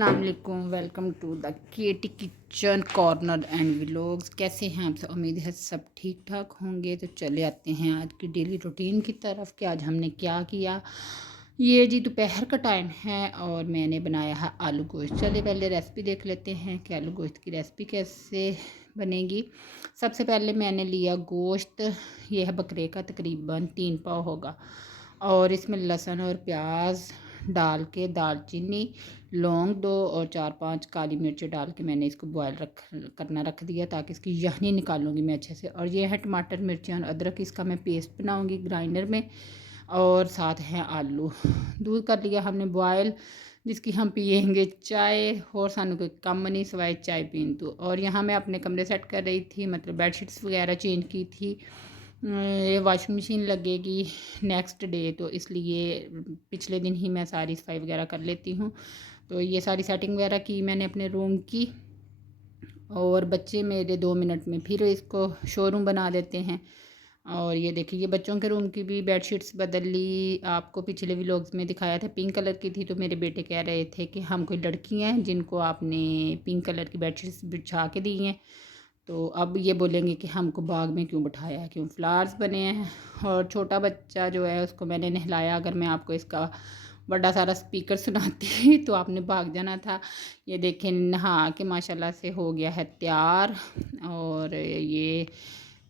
अस्सलाम वालेकुम, welcome to the KT kitchen corner and vlogs. कैसे हैं आप सब? उम्मीद है सब ठीक ठाक होंगे। तो चले आते हैं आज की डेली रूटीन की तरफ कि आज हमने क्या किया। ये जी दोपहर का टाइम है और मैंने बनाया है आलू गोश्त। चलिए पहले रेसिपी देख लेते हैं कि आलू गोश्त की रेसिपी कैसे बनेगी। सबसे पहले मैंने लिया गोश्त, ये है बकरे का, तकरीबन 3 पाव होगा, और इसमें लहसुन और प्याज डाल के, दालचीनी, लौंग 2 और 4-5 काली मिर्च डाल के मैंने इसको बॉयल रख दिया ताकि इसकी यखनी निकालूंगी मैं अच्छे से। और ये है टमाटर, मिर्ची और अदरक, इसका मैं पेस्ट बनाऊंगी ग्राइंडर में। और साथ है आलू। दूध कर लिया हमने बॉयल, जिसकी हम पियेंगे चाय, और सानू कोई कम नहीं सवाए चाय पीन तो। और यहाँ मैं अपने कमरे सेट कर रही थी, मतलब बेडशीट्स वगैरह चेंज की थी। ये वॉशिंग मशीन लगेगी नेक्स्ट डे, तो इसलिए पिछले दिन ही मैं सारी सफाई वगैरह कर लेती हूँ। तो ये सारी सेटिंग वगैरह की मैंने अपने रूम की। और बच्चे मेरे 2 मिनट में फिर इसको शोरूम बना देते हैं। और ये देखिए, ये बच्चों के रूम की भी बेडशीट्स बदल ली। आपको पिछले व्लॉग्स में दिखाया था पिंक कलर की थी, तो मेरे बेटे कह रहे थे कि हम कोई लड़की हैं जिनको आपने पिंक कलर की बेडशीट्स बिछा के दी हैं। तो अब ये बोलेंगे कि हमको बाग में क्यों बिठाया, क्यों फ्लावर्स बने हैं। और छोटा बच्चा जो है उसको मैंने नहलाया। अगर मैं आपको इसका बड़ा सारा स्पीकर सुनाती तो आपने भाग जाना था। ये देखें, नहा के माशाल्लाह से हो गया है तैयार। और ये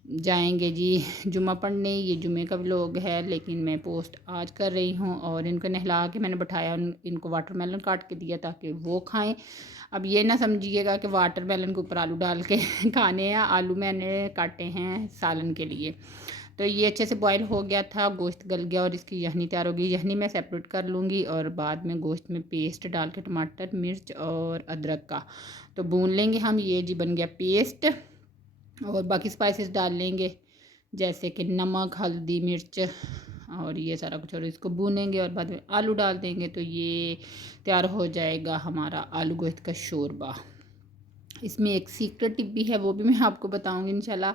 जाएंगे जी जुम्मा पढ़ने। ये जुम्मे का व्लॉग है, लेकिन मैं पोस्ट आज कर रही हूँ। और इनको नहला के मैंने बैठाया, इनको वाटरमेलन काट के दिया ताकि वो खाएं। अब ये ना समझिएगा कि वाटरमेलन के ऊपर आलू डाल के खाने हैं। आलू मैंने काटे हैं सालन के लिए। तो ये अच्छे से बॉयल हो गया था, गोश्त गल गया और इसकी यखनी तैयार होगी। यखनी मैं सेपरेट कर लूँगी और बाद में गोश्त में पेस्ट डाल के टमाटर, मिर्च और अदरक का तो भून लेंगे हम। ये जी बन गया पेस्ट। और बाकी स्पाइसेस डाल लेंगे, जैसे कि नमक, हल्दी, मिर्च और ये सारा कुछ, और इसको भूनेंगे और बाद में आलू डाल देंगे। तो ये तैयार हो जाएगा हमारा आलू गोश्त का शोरबा। इसमें एक सीक्रेट टिप भी है, वो भी मैं आपको बताऊंगी इंशाल्लाह,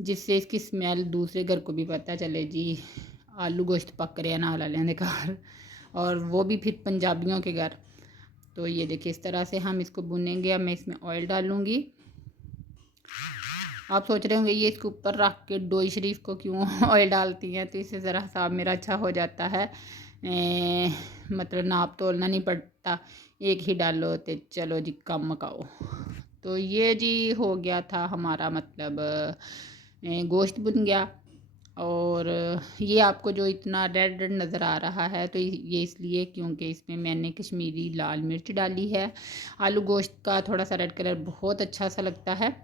जिससे इसकी स्मेल दूसरे घर को भी पता चले जी आलू गोश्त पक रहे हैं नाल वाले के घर, और वो भी फिर पंजाबियों के घर। तो ये देखिए, इस तरह से हम इसको भुनेंगे। अब मैं इसमें ऑयल डालूँगी। आप सोच रहे होंगे ये इसके ऊपर रख के डोई शरीफ को क्यों ऑयल डालती हैं, तो इससे ज़रा सा मेरा अच्छा हो जाता है। मतलब नाप तोलना नहीं पड़ता, एक ही डालो तो चलो जी कम मकाओ। तो ये जी हो गया था हमारा, मतलब गोश्त बुन गया। और ये आपको जो इतना रेड रेड नज़र आ रहा है, तो ये इसलिए क्योंकि इसमें मैंने कश्मीरी लाल मिर्च डाली है। आलू गोश्त का थोड़ा सा रेड कलर बहुत अच्छा सा लगता है।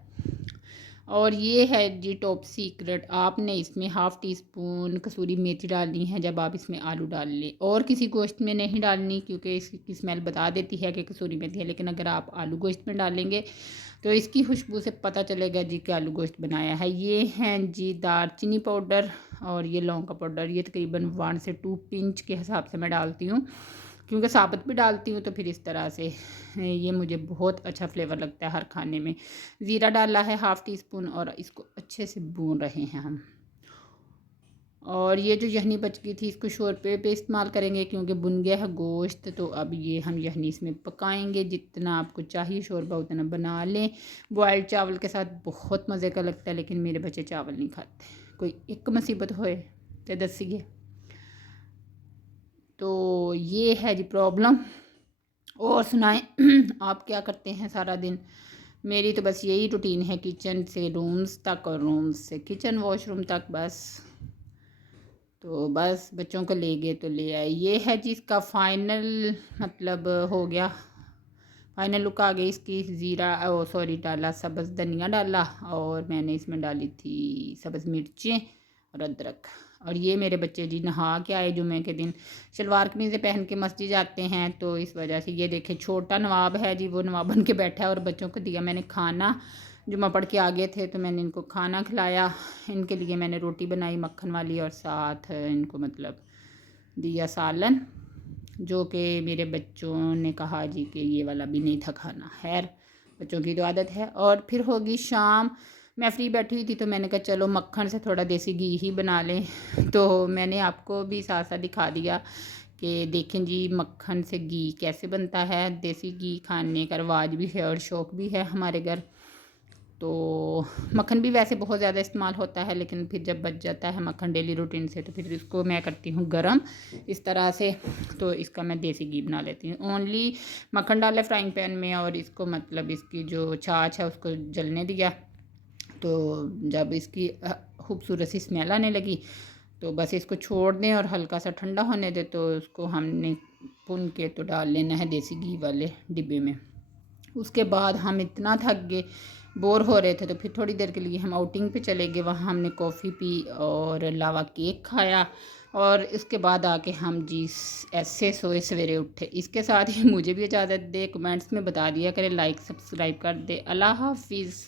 और ये है जी टॉप सीक्रेट, आपने इसमें हाफ़ टी स्पून कसूरी मेथी डालनी है जब आप इसमें आलू डाल लें। और किसी गोश्त में नहीं डालनी, क्योंकि इसकी स्मेल बता देती है कि कसूरी मेथी है। लेकिन अगर आप आलू गोश्त में डालेंगे तो इसकी खुशबू से पता चलेगा जी कि आलू गोश्त बनाया है। ये हैं जी दालचीनी पाउडर और ये लौंग का पाउडर। ये तकरीबन 1 से 2 पिंच के हिसाब से मैं डालती हूँ, क्योंकि साबुत भी डालती हूँ तो फिर इस तरह से ये मुझे बहुत अच्छा फ्लेवर लगता है हर खाने में। ज़ीरा डाला है हाफ़ टी स्पून और इसको अच्छे से भून रहे हैं हम। और ये जो यखनी बच गई थी इसको शोरबे पे इस्तेमाल करेंगे, क्योंकि बुन गया है गोश्त। तो अब ये हम यखनी इसमें पकाएंगे। जितना आपको चाहिए शोरबा उतना बना लें। बॉयल्ड चावल के साथ बहुत मज़े का लगता है, लेकिन मेरे बच्चे चावल नहीं खाते। कोई एक मुसीबत होए तो दसिए। तो ये है जी प्रॉब्लम। और सुनाएं आप क्या करते हैं सारा दिन? मेरी तो बस यही रूटीन है, किचन से रूम्स तक और रूम्स से किचन वॉशरूम तक बस। तो बस बच्चों को ले गए तो ले आए। ये है जी इसका फाइनल, मतलब हो गया फाइनल लुक आ गई इसकी। ज़ीरा ओ सॉरी डाला, सब्ज़ धनिया डाला, और मैंने इसमें डाली थी सब्ज़ मिर्चें और अदरक। और ये मेरे बच्चे जी नहा के आए जुमे के दिन, शलवार कमीज़ें पहन के मस्जिद जाते हैं, तो इस वजह से ये देखे छोटा नवाब है जी, वो नवाब बन के बैठा है। और बच्चों को दिया मैंने खाना, जुमा पढ़ के आ गए थे तो मैंने इनको खाना खिलाया। इनके लिए मैंने रोटी बनाई मक्खन वाली, और साथ इनको मतलब दिया सालन, जो कि मेरे बच्चों ने कहा जी कि ये वाला भी नहीं था खाना। खैर बच्चों की तो आदत है। और फिर होगी शाम। मैं फ्री बैठी हुई थी तो मैंने कहा चलो मक्खन से थोड़ा देसी घी ही बना लें। तो मैंने आपको भी साथ साथ दिखा दिया कि देखें जी मक्खन से घी कैसे बनता है। देसी घी खाने का रिवाज भी है और शौक़ भी है हमारे घर। तो मक्खन भी वैसे बहुत ज़्यादा इस्तेमाल होता है, लेकिन फिर जब बच जाता है मक्खन डेली रूटीन से तो फिर इसको मैं करती हूँ गरम इस तरह से। तो इसका मैं देसी घी बना लेती हूँ। ओनली मक्खन डाला फ्राइंग पैन में और इसको मतलब इसकी जो छाछ है उसको जलने दिया। तो जब इसकी खूबसूरत सी स्मेल आने लगी तो बस इसको छोड़ दें और हल्का सा ठंडा होने दें। तो उसको हमने भुन के तो डाल लेना है देसी घी वाले डिब्बे में। उसके बाद हम इतना थक गए, बोर हो रहे थे, तो फिर थोड़ी देर के लिए हम आउटिंग पे चले गए। वहाँ हमने कॉफ़ी पी और लावा केक खाया और इसके बाद आके हम जी ऐसे सोए सवेरे उठे। इसके साथ ही मुझे भी इजाज़त दे, कमेंट्स में बता दिया करें, लाइक सब्सक्राइब कर दे। अल्लाह हाफिज़।